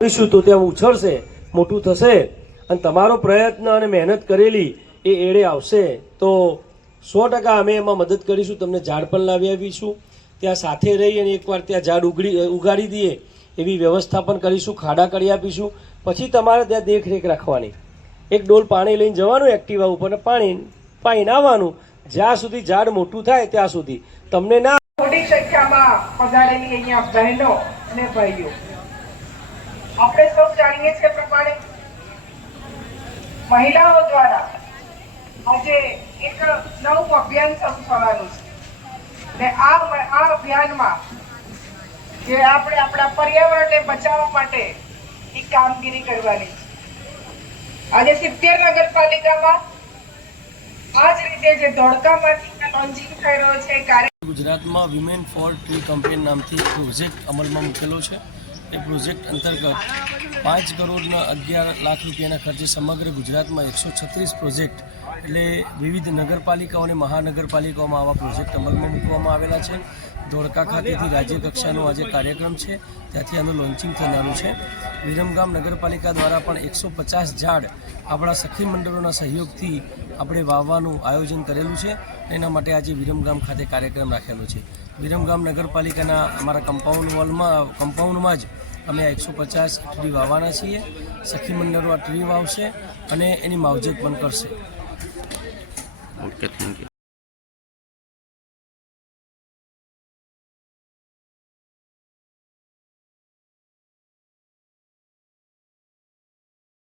કરીશું તો ત્યાં ઉછળશે, મોટું થશે અને તમારો પ્રયત્ન અને મહેનત કરેલી એ એળે આવશે. તો સો ટકા અમે એમાં મદદ કરીશું, તમને ઝાડ પણ લાવી આવીશું ત્યાં સાથે રહી અને એકવાર ત્યાં ઝાડ ઉગડી ઉગાડી દઈએ, એવી વ્યવસ્થા પણ કરીશું, ખાડા કરી આપીશું. પછી તમારે ત્યાં દેખરેખ રાખવાની. એક ડોલ પાણી લઈને જવાનું, એક્ટિવા ઉપર પાણી પાઈને આવવાનું જ્યાં સુધી ઝાડ મોટું થાય ત્યાં સુધી. તમને ના મોટી સંખ્યામાં પધારેલી અહીંયા બહેનો અને ભાઈઓ. આપણે સૌ જાણીએ છીએ પ્રમાણે મહિલાઓ દ્વારા આજે એક નવું અભિયાન શરૂ થવાનું છે. ને આ આ અભિયાનમાં જે આપણે આપણા પર્યાવરણને બચાવવા માટે એક કામગીરી કરવાની આજે સિત્તેર નગરપાલિકામાં આ જ રીતે જે ધોળકામાંથી લોન્ચિંગ થઈ રહ્યો છે, એ કાર્ય ગુજરાતમાં વિમેન ફોર ટ્રી કેમ્પેન નામથી પ્રોજેક્ટ અમલમાં મૂકેલો છે. એ પ્રોજેક્ટ અંતર્ગત પાંચ કરોડના અગિયાર લાખ રૂપિયાના ખર્ચે સમગ્ર ગુજરાતમાં એકસો છત્રીસ પ્રોજેક્ટ એટલે વિવિધ નગરપાલિકાઓ અને મહાનગરપાલિકાઓમાં આવા પ્રોજેક્ટ અમલમાં મૂકવામાં આવેલા છે. ધોળકા ખાતેથી રાજ્ય કક્ષાનો આજે કાર્યક્રમ છે. ત્યાંથી આનું લોન્ચિંગ થનારું છે. વિરમગામ નગરપાલિકા દ્વારા પણ એકસો પચાસ ઝાડ આપણા સખી મંડળોના સહયોગથી આપણે વાવવાનું આયોજન કરેલું છે. એના માટે આજે વિરમગામ ખાતે કાર્યક્રમ રાખેલો છે. વિરમગામ નગરપાલિકાના અમારા કમ્પાઉન્ડ વોલમાં કમ્પાઉન્ડમાં જ અમે એકસો પચાસ ટ્રી વાવવાના છીએ. સખી મંડળો આ ટ્રી વાવશે અને એની માવજત પણ કરશે. Okay thank you